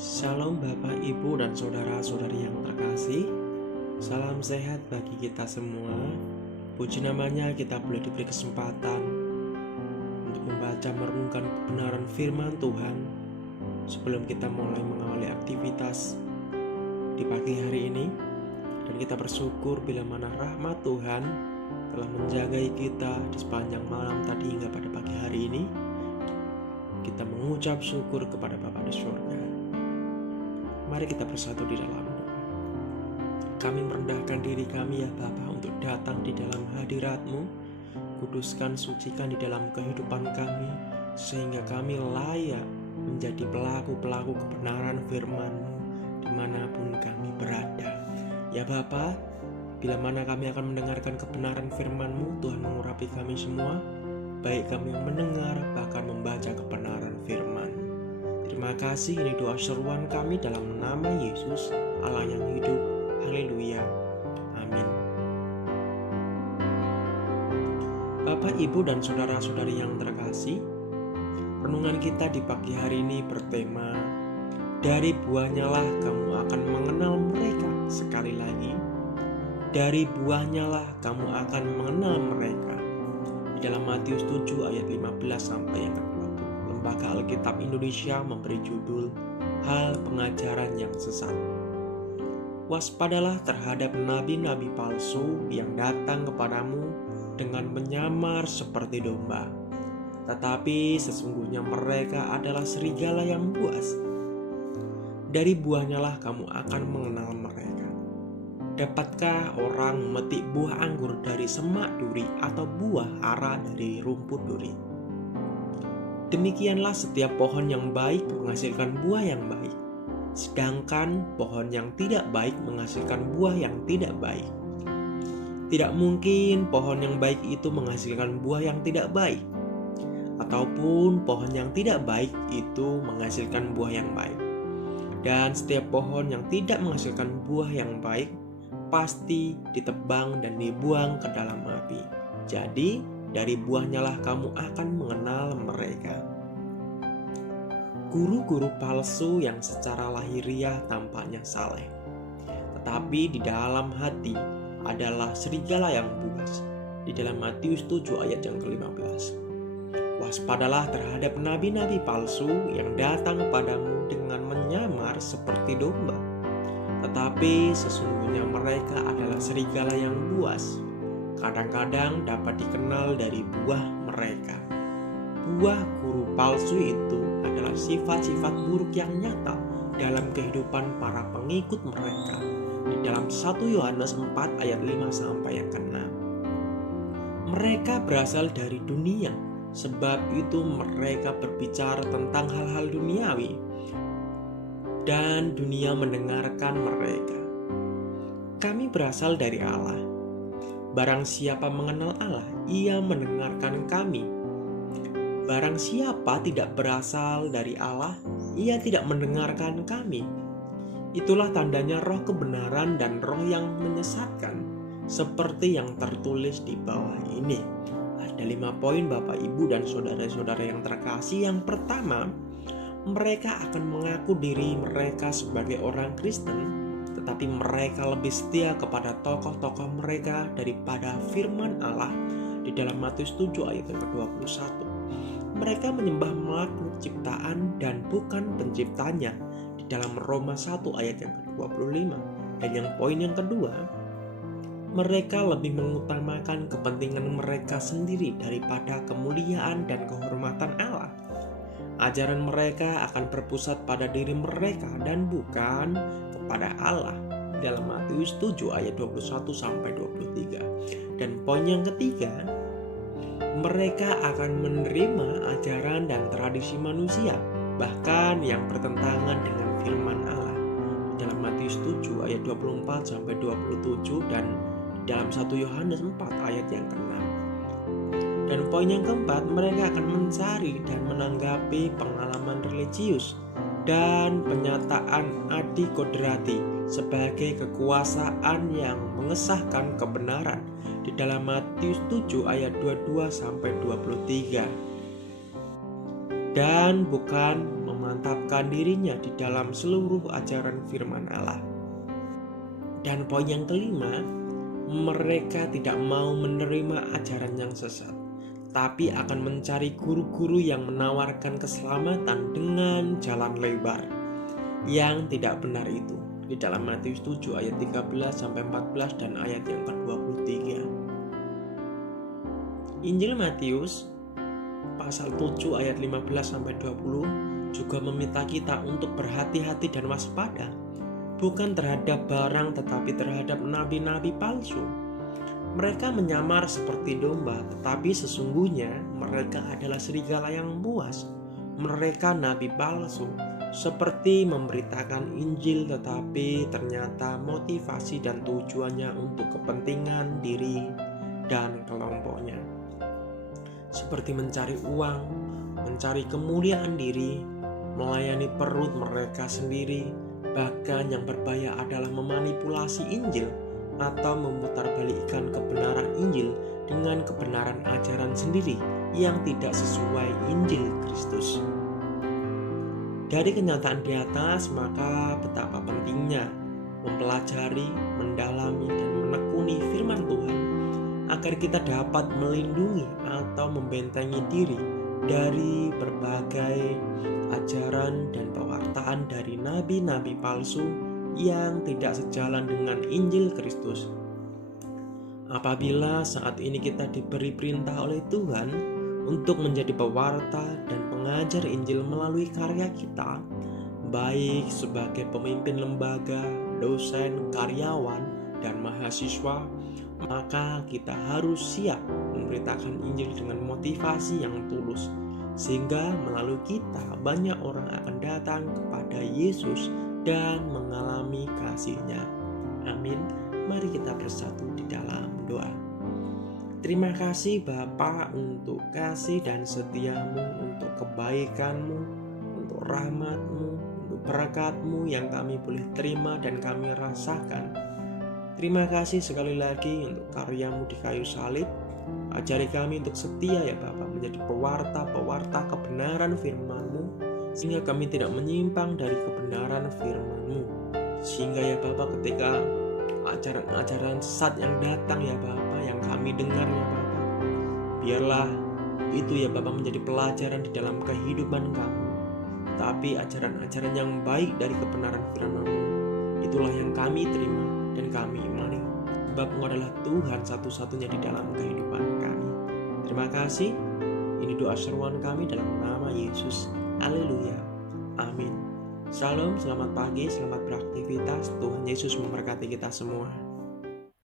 Shalom Bapak, Ibu, dan Saudara-saudari yang terkasih. Salam sehat bagi kita semua. Puji namanya kita boleh diberi kesempatan untuk membaca merenungkan kebenaran firman Tuhan sebelum kita mulai mengawali aktivitas di pagi hari ini. Dan kita bersyukur bila mana rahmat Tuhan telah menjagai kita di sepanjang malam tadi hingga pada pagi hari ini. Kita mengucap syukur kepada Bapa di surga. Mari kita bersatu di dalam doa. Kami merendahkan diri kami ya Bapa untuk datang di dalam hadirat-Mu. Kuduskan, sucikan di dalam kehidupan kami, sehingga kami layak menjadi pelaku-pelaku kebenaran firman-Mu dimanapun kami berada. Ya Bapa, bila mana kami akan mendengarkan kebenaran firman-Mu, Tuhan mengurapi kami semua, baik kami yang mendengar bahkan membaca kebenaran firman-Mu. Terima kasih, ini doa seruan kami dalam nama Yesus, Allah yang hidup. Haleluya. Amin. Bapak, Ibu, dan saudara-saudari yang terkasih, renungan kita di pagi hari ini bertema, dari buahnya lah kamu akan mengenal mereka. Sekali lagi, dari buahnya lah kamu akan mengenal mereka. Di dalam Matius 7 ayat 15 sampai yang ke-20. Lembaga Alkitab Indonesia memberi judul Hal Pengajaran yang Sesat. Waspadalah terhadap nabi-nabi palsu yang datang kepadamu dengan menyamar seperti domba, tetapi sesungguhnya mereka adalah serigala yang buas. Dari buahnya lah kamu akan mengenal mereka. Dapatkah orang memetik buah anggur dari semak duri atau buah ara dari rumput duri? Demikianlah setiap pohon yang baik menghasilkan buah yang baik, sedangkan pohon yang tidak baik menghasilkan buah yang tidak baik. Tidak mungkin pohon yang baik itu menghasilkan buah yang tidak baik, ataupun pohon yang tidak baik itu menghasilkan buah yang baik. Dan setiap pohon yang tidak menghasilkan buah yang baik pasti ditebang dan dibuang ke dalam api. Jadi, dari buahnya lah kamu akan mengenal mereka. Guru-guru palsu yang secara lahiriah tampaknya saleh, tetapi di dalam hati adalah serigala yang buas. Di dalam Matius 7 ayat yang ke-15. Waspadalah terhadap nabi-nabi palsu yang datang kepadamu dengan menyamar seperti domba, tetapi sesungguhnya mereka adalah serigala yang buas. Kadang-kadang dapat dikenal dari buah mereka. Buah guru palsu itu adalah sifat-sifat buruk yang nyata dalam kehidupan para pengikut mereka. Di dalam 1 Yohanes 4 ayat 5 sampai yang ke-6. Mereka berasal dari dunia, sebab itu mereka berbicara tentang hal-hal duniawi, dan dunia mendengarkan mereka. Kami berasal dari Allah. Barang siapa mengenal Allah, ia mendengarkan kami. Barang siapa tidak berasal dari Allah, ia tidak mendengarkan kami. Itulah tandanya roh kebenaran dan roh yang menyesatkan, seperti yang tertulis di bawah ini. Ada 5 poin Bapak, Ibu, dan saudara-saudara yang terkasih. Yang pertama, mereka akan mengaku diri mereka sebagai orang Kristen, tetapi mereka lebih setia kepada tokoh-tokoh mereka daripada firman Allah. Di dalam Matius 7 ayat yang ke-21. Mereka menyembah makhluk ciptaan dan bukan penciptanya. Di dalam Roma 1 ayat yang ke-25. Dan yang poin yang kedua, mereka lebih mengutamakan kepentingan mereka sendiri daripada kemuliaan dan kehormatan Allah. Ajaran mereka akan berpusat pada diri mereka dan bukan kepada Allah. Dalam Matius 7 ayat 21 sampai 23. Dan poin yang ketiga, mereka akan menerima ajaran dan tradisi manusia, bahkan yang bertentangan dengan firman Allah. Dalam Matius 7 ayat 24 sampai 27 dan dalam 1 Yohanes 4 ayat yang ke-6. Dan poin yang keempat, mereka akan mencari dan menanggapi pengalaman religius dan penyataan adi kodrati sebagai kekuasaan yang mengesahkan kebenaran. Di dalam Matius 7 ayat 22 sampai 23. Dan bukan memantapkan dirinya di dalam seluruh ajaran firman Allah. Dan poin yang kelima, mereka tidak mau menerima ajaran yang sesat, tapi akan mencari guru-guru yang menawarkan keselamatan dengan jalan lebar. Yang tidak benar itu di dalam Matius 7 ayat 13-14 dan ayat yang ke-23. Injil Matius pasal 7 ayat 15-20 juga meminta kita untuk berhati-hati dan waspada, bukan terhadap barang tetapi terhadap nabi-nabi palsu. Mereka menyamar seperti domba, tetapi sesungguhnya mereka adalah serigala yang buas. Mereka nabi palsu, seperti memberitakan Injil tetapi ternyata motivasi dan tujuannya untuk kepentingan diri dan kelompoknya. Seperti mencari uang, mencari kemuliaan diri, melayani perut mereka sendiri. Bahkan yang berbahaya adalah memanipulasi Injil atau memutarbalikkan kebenaran Injil dengan kebenaran ajaran sendiri yang tidak sesuai Injil Kristus. Dari kenyataan di atas, maka betapa pentingnya mempelajari, mendalami, dan menekuni firman Tuhan agar kita dapat melindungi atau membentengi diri dari berbagai ajaran dan pewartaan dari nabi-nabi palsu yang tidak sejalan dengan Injil Kristus. Apabila saat ini kita diberi perintah oleh Tuhan untuk menjadi pewarta dan pengajar Injil melalui karya kita, baik sebagai pemimpin lembaga, dosen, karyawan, dan mahasiswa, maka kita harus siap memberitakan Injil dengan motivasi yang tulus, sehingga melalui kita banyak orang akan datang kepada Yesus dan mengalami kasih-Nya. Amin. Mari kita bersatu di dalam doa. Terima kasih Bapa untuk kasih dan setiamu, untuk kebaikanmu, untuk rahmatmu, untuk berkat-Mu yang kami boleh terima dan kami rasakan. Terima kasih sekali lagi untuk karya-Mu di kayu salib. Ajari kami untuk setia ya Bapa, menjadi pewarta kebenaran firman-Mu, sehingga kami tidak menyimpang dari kebenaran firman-Mu. Sehingga ya Bapa, ketika ajaran-ajaran sesat yang datang ya Bapa, yang kami dengar ya Bapa, biarlah itu ya Bapa menjadi pelajaran di dalam kehidupan kami. Tapi ajaran-ajaran yang baik dari kebenaran firman-Mu, itulah yang kami terima dan kami imani, sebab Engkau adalah Tuhan satu-satunya di dalam kehidupan kami. Terima kasih. Ini doa seruan kami dalam nama Yesus. Haleluya. Amin. Shalom, selamat pagi, selamat beraktivitas. Tuhan Yesus memberkati kita semua.